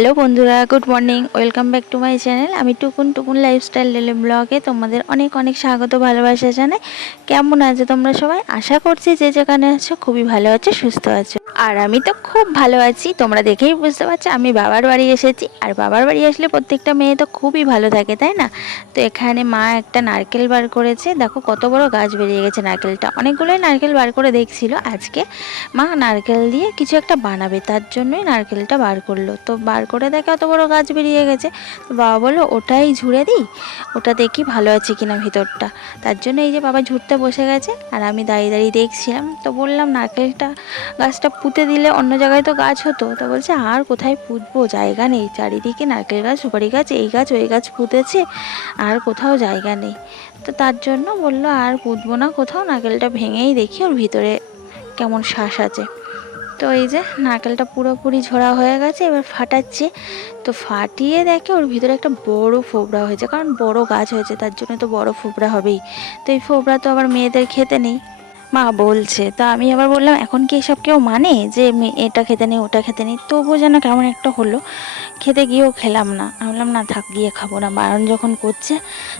Hello বন্ধুরা, good morning, welcome back to my channel. আমি টুকুন lifestyle daily ব্লগে তোমাদের অনেক অনেক স্বাগত, ভালোবাসা জানাই। কেমন আছো তোমরা সবাই? আশা করছি যে যেখানে আছো খুবই ভালো আছো, সুস্থ আছো। আর আমি তো খুব ভালো আছি। তোমরা দেখেই বুঝতে পারছো আমি বাবার বাড়ি এসেছি। আর বাবার বাড়ি আসলে প্রত্যেকটা মেয়ে তো খুবই ভালো থাকে, তাই না? তো এখানে মা একটা নারকেল বার করেছে। দেখো কত বড় গাছ বেরিয়ে গেছে নারকেলটা। অনেকগুলোই নারকেল বার করে দেখছিল। আজকে মা নারকেল দিয়ে কিছু একটা বানাবে, তার জন্যই নারকেলটা বার করলো। তো বার করে দেখে অত বড় গাছ বেরিয়ে গেছে। তো বাবা বললো ওটাই ঝুড়ে দিই, ওটা দেখি ভালো আছে কিনা ভিতরটা। তার জন্য এই যে বাবা ঝুড়তে বসে গেছে আর আমি দাঁড়িয়ে দাঁড়িয়ে দেখছিলাম। তো বললাম নারকেলটা গাছটা পুঁতে দিলে অন্য জায়গায় তো গাছ হতো। তো বলছে আর কোথায় পুঁতবো, জায়গা নেই, চারিদিকে নারকেল গাছ, সুপারি গাছ, এই গাছ ওই গাছ পুঁতেছে, আর কোথাও জায়গা নেই। তো তার জন্য বললো আর পুঁতবো না কোথাও, নারকেলটা ভেঙেই দেখি ওর ভিতরে কেমন শ্বাস আছে। তো এই যে নারকেলটা পুরোপুরি ঝোড়া হয়ে গেছে, এবার ফাটাচ্ছে। তো ফাটিয়ে দেখে ওর ভিতরে একটা বড় ফোবরা হয়েছে, কারণ বড় গাছ হয়েছে তার জন্য তো বড় ফোবরা হবেই। তো এই ফোবরা তো আবার মেয়েদের খেতে নেই, মা বলছে। তা আমি আবার বললাম এখন কি এসব কেউ মানে যে এটা খেতে নেই ওটা খেতে নেই? তবুও যেন কেমন একটা হলো, খেতে গিয়েও খেলাম না। আমি বললাম না থাক, গিয়ে খাবো না, বারণ যখন করছে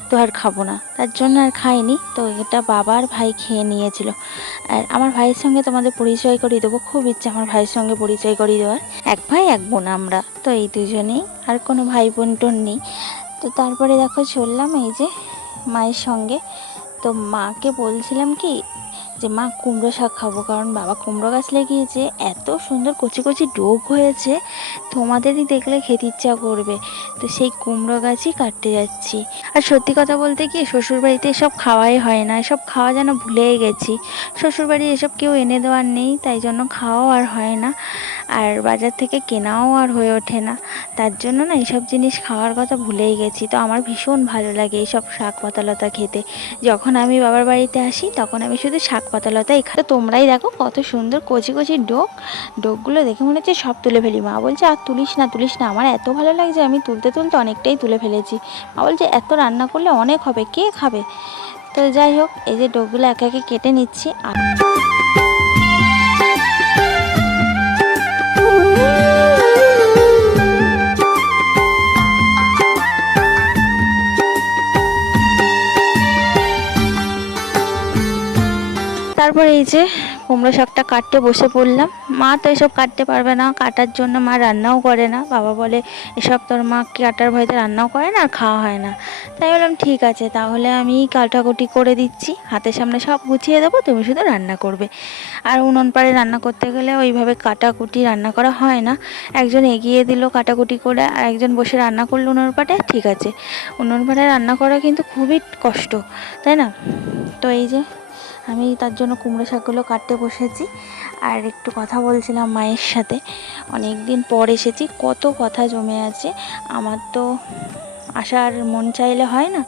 তো আর খাবো না। তার জন্য আর খাইনি। তো এটা বাবার ভাই খেয়ে নিয়েছিল। আর আমার ভাইয়ের সঙ্গে তোমাদের পরিচয় করিয়ে দেবো, খুব ইচ্ছা আমার ভাইয়ের সঙ্গে পরিচয় করিয়ে দেওয়ার। এক ভাই এক বোন আমরা, তো এই দুজনেই, আর কোনো ভাই বোন টোন নেই। তো তারপরে দেখো চললাম এই যে মায়ের সঙ্গে। তো মাকে বলছিলাম কি যে মা কুমড়ো শাক খাবো, কারণ বাবা কুমড়ো গাছ লাগিয়েছে, এত সুন্দর কচি কচি ডোক হয়েছে, তোমাদেরই দেখলে খেতে ইচ্ছা করবে। তো সেই কুমড়ো গাছই কাটতে যাচ্ছি। আর সত্যি কথা বলতে কি শ্বশুরবাড়িতে এসব খাওয়াই হয় না, এসব খাওয়া যেন ভুলেই গেছি। শ্বশুরবাড়ি এসব কেউ এনে দেওয়ার নেই, তাই জন্য খাওয়াও আর হয় না, আর বাজার থেকে কেনাও আর হয়ে ওঠে না। তার জন্য না এইসব জিনিস খাওয়ার কথা ভুলেই গেছি। তো আমার ভীষণ ভালো লাগে এইসব শাক পাতালতা খেতে। যখন আমি বাবার বাড়িতে আসি তখন আমি শুধু শাক পাতালতাই খাই। তো তোমরাই দেখো কত সুন্দর কচি কচি ডোকগুলো দেখে মনে হচ্ছে সব তুলে ফেলি। মা বলছে আর তুলিস না তুলিস না, আমার এত ভালো লাগছে আমি তুলতে তুলতে অনেকটাই তুলে ফেলেছি। মা বলছে এত রান্না করলে অনেক হবে, কে খাবে? তো যাই হোক, এই যে ডোকগুলো একে একে কেটে নিচ্ছি। আর তারপর এই যে কুমড়ো শাকটা কাটতে বসে পড়লাম। মা তো এসব কাটতে পারবে না, কাটার জন্য মা রান্নাও করে না। বাবা বলে এসব তোর মা কাটার ভয়তে রান্নাও করে না আর খাওয়া হয় না। তাই বললাম ঠিক আছে, তাহলে আমি কাটাকুটি করে দিচ্ছি, হাতের সামনে সব গুছিয়ে দেবো, তুমি শুধু রান্না করবে। আর উনুন পাড়ে রান্না করতে গেলে ওইভাবে কাটাকুটি রান্না করা হয় না। একজন এগিয়ে দিল কাটাকুটি করে, আর একজন বসে রান্না করলো উনুন পাড়ে, ঠিক আছে। উনুন পাড়ে রান্না করা কিন্তু খুবই কষ্ট, তাই না? তো এই যে আমি তার জন্য কুমড়ো শাকগুলো কাটতে বসেছি। আর একটু কথা বলছিলাম মায়ের সাথে, অনেক দিন পর এসেছি, কত কথা জমে আছে। আমার তো আসার মন চাইলে হয় না।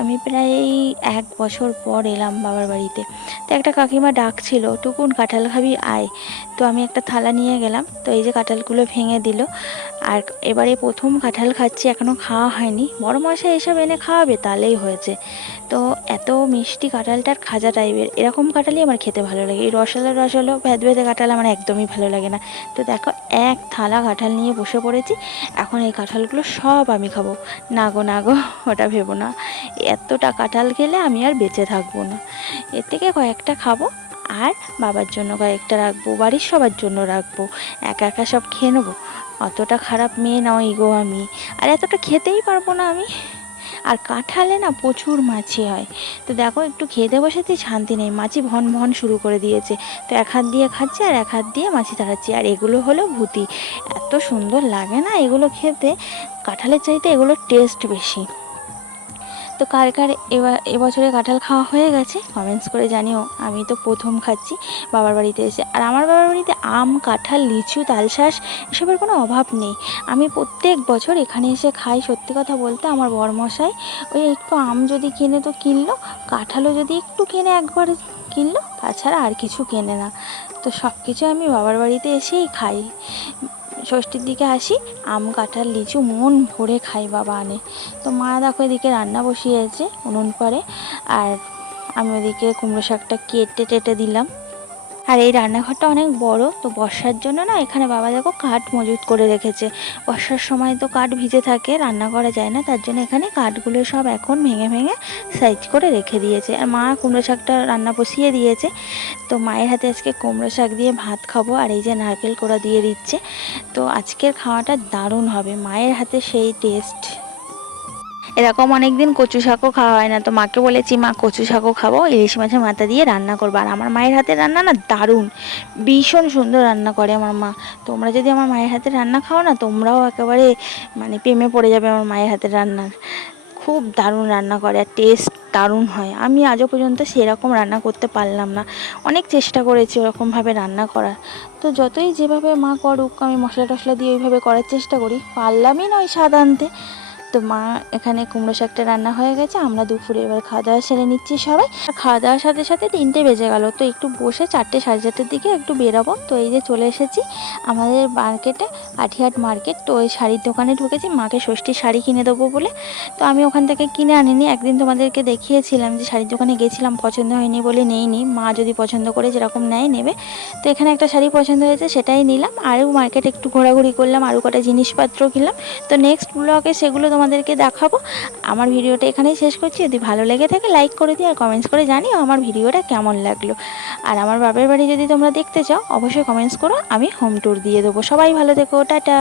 আমি প্রায় এই 1 বছর পর এলাম বাবার বাড়িতে। তো একটা কাকিমা ডাকছিল, টুকুন কাঁঠাল খাবি আয়। তো আমি একটা থালা নিয়ে গেলাম। তো এই যে কাঁঠালগুলো ভেঙে দিল। আর এবারে প্রথম কাঁঠাল খাচ্ছি, এখনও খাওয়া হয়নি। বড় মশাই এসব এনে খাওয়াবে তাহলেই হয়েছে। তো এত মিষ্টি কাঁঠালটার খাজা টাইপের, এরকম কাঁঠালই আমার খেতে ভালো লাগে। এই রসালো রসালো ভেদভেদে কাঁঠাল আমার একদমই ভালো লাগে না। তো দেখো এক থালা কাঁঠাল নিয়ে বসে পড়েছি। এখন এই কাঁঠালগুলো সব আমি খাবো। না গো না গো, ওটা ভেবো না। এতটা কাঁঠাল খেলে আমি আর বেঁচে থাকবো না। এর থেকে কয়েকটা খাবো, আর বাবার জন্য কয়েকটা রাখবো, বাড়ির সবার জন্য রাখবো। একা একা সব খেয়ে নেবো? অতটা খারাপ মেয়ে নয় গো আমি। আর এতটা খেতেই পারবো না আমি। আর কাঁঠালে না প্রচুর মাছি হয়। তো দেখো একটু খেতে বসেছি, শান্তি নেই, মাছি ভন ভন শুরু করে দিয়েছে। তো এক হাত দিয়ে খাচ্ছি আর এক হাত দিয়ে মাছি তাড়াচ্ছি। আর এগুলো হলো ভূতি। এত সুন্দর লাগে না এগুলো খেতে, কাঁঠালের চাইতে এগুলোর টেস্ট বেশি। তো কার কার এবছরে কাঁঠাল খাওয়া হয়ে গেছে কমেন্টস করে জানিও। আমি তো প্রথম খাচ্ছি বাবার বাড়িতে এসে। আর আমার বাবার বাড়িতে আম, কাঁঠাল, লিচু, তালশাঁস এসবের কোনো অভাব নেই। আমি প্রত্যেক বছর এখানে এসে খাই। সত্যি কথা বলতে আমার বরমশাই ওই একটু আম যদি কেনে তো কিনলো, কাঁঠালও যদি একটু কেনে একবার কিনলো, তাছাড়া আর কিছু কেনে না। তো সব কিছু আমি বাবার বাড়িতে এসেই খাই। ষষ্ঠীর দিকে আসি, আম, কাঁঠাল, লিচু মন ভরে খাই, বাবা আনে। তো মা দেখো এদিকে রান্না বসিয়েছে উনুন পাড়ে, আর আমি ওদিকে কুমড়ো শাকটা কেটে টেটে দিলাম। আর এই রান্নাঘরটা অনেক বড়, তো বর্ষার জন্য না এখানে বাবা দেখো কাঠ মজুত করে রেখেছে। বর্ষার সময় তো কাঠ ভিজে থাকে, রান্না করা যায় না, তার জন্য এখানে কাঠগুলো সব এখন ভেঙে ভেঙে সাইজ করে রেখে দিয়েছে। আর মা কুমড়ো শাকটা রান্না বসিয়ে দিয়েছে। তো মায়ের হাতে আজকে কুমড়ো শাক দিয়ে ভাত খাবো, আর এই যে নারকেল কোড়া দিয়ে দিচ্ছে। তো আজকের খাওয়াটা দারুণ হবে, মায়ের হাতে সেই টেস্ট। এরকম অনেক দিন কচু শাকও খাওয়া হয় না, তো মাকে বলেছি মা কচু শাকও খাবো, ইলিশ মাছের মাথা দিয়ে রান্না করবো। আর আমার মায়ের হাতের রান্না না দারুণ, ভীষণ সুন্দর রান্না করে আমার মা। তোমরা যদি আমার মায়ের হাতের রান্না খাও না, তোমরাও একেবারে মানে প্রেমে পড়ে যাবে আমার মায়ের হাতের রান্নার। খুব দারুণ রান্না করে আর টেস্ট দারুণ হয়। আমি আজও পর্যন্ত সেরকম রান্না করতে পারলাম না, অনেক চেষ্টা করেছি ওরকমভাবে রান্না করার। তো যতই যেভাবে মা করুক, আমি মশলা টশলা দিয়ে ওইভাবে করার চেষ্টা করি, পারলামই না ওই স্বাদ আনতে। তো মা এখানে কুমড়ো শাকটা রান্না হয়ে গেছে, আমরা দুপুরে এবার খাওয়া দাওয়া সেরে নিচ্ছি সবাই। খাওয়া দাওয়ার সাথে সাথে 3টে বেজে গেল, তো একটু বসে 4টে সাড়ে 4টের দিকে একটু বেরাবো। তো এই যে চলে এসেছি আমাদের মার্কেটে, আঠিহাট মার্কেট। তো ওই শাড়ির দোকানে ঢুকেছি মাকে ষষ্ঠীর শাড়ি কিনে দেবো বলে। তো আমি ওখান থেকে কিনে আনিনি, একদিন তোমাদেরকে দেখিয়েছিলাম যে শাড়ির দোকানে গেছিলাম, পছন্দ হয়নি বলে নেইনি, মা যদি পছন্দ করে যেরকম নেয় নেবে। তো এখানে একটা শাড়ি পছন্দ হয়েছে, সেটাই নিলাম। আরও মার্কেট একটু ঘোরাঘুরি করলাম, আরও কটা জিনিসপত্র কিনলাম। তো নেক্সট ব্লগে সেগুলো তোমাদেরকে দেখাবো। আমার ভিডিওটা এখানেই শেষ করছি। যদি ভালো লেগে থাকে লাইক করে দিও, আর কমেন্টস করে জানিও আমার ভিডিওটা কেমন লাগলো। আর আমার বাপের বাড়ি যদি তোমরা দেখতে চাও অবশ্যই কমেন্টস করো, আমি হোম ট্যুর দিয়ে দেবো। সবাই ভালো থেকো, টাটা।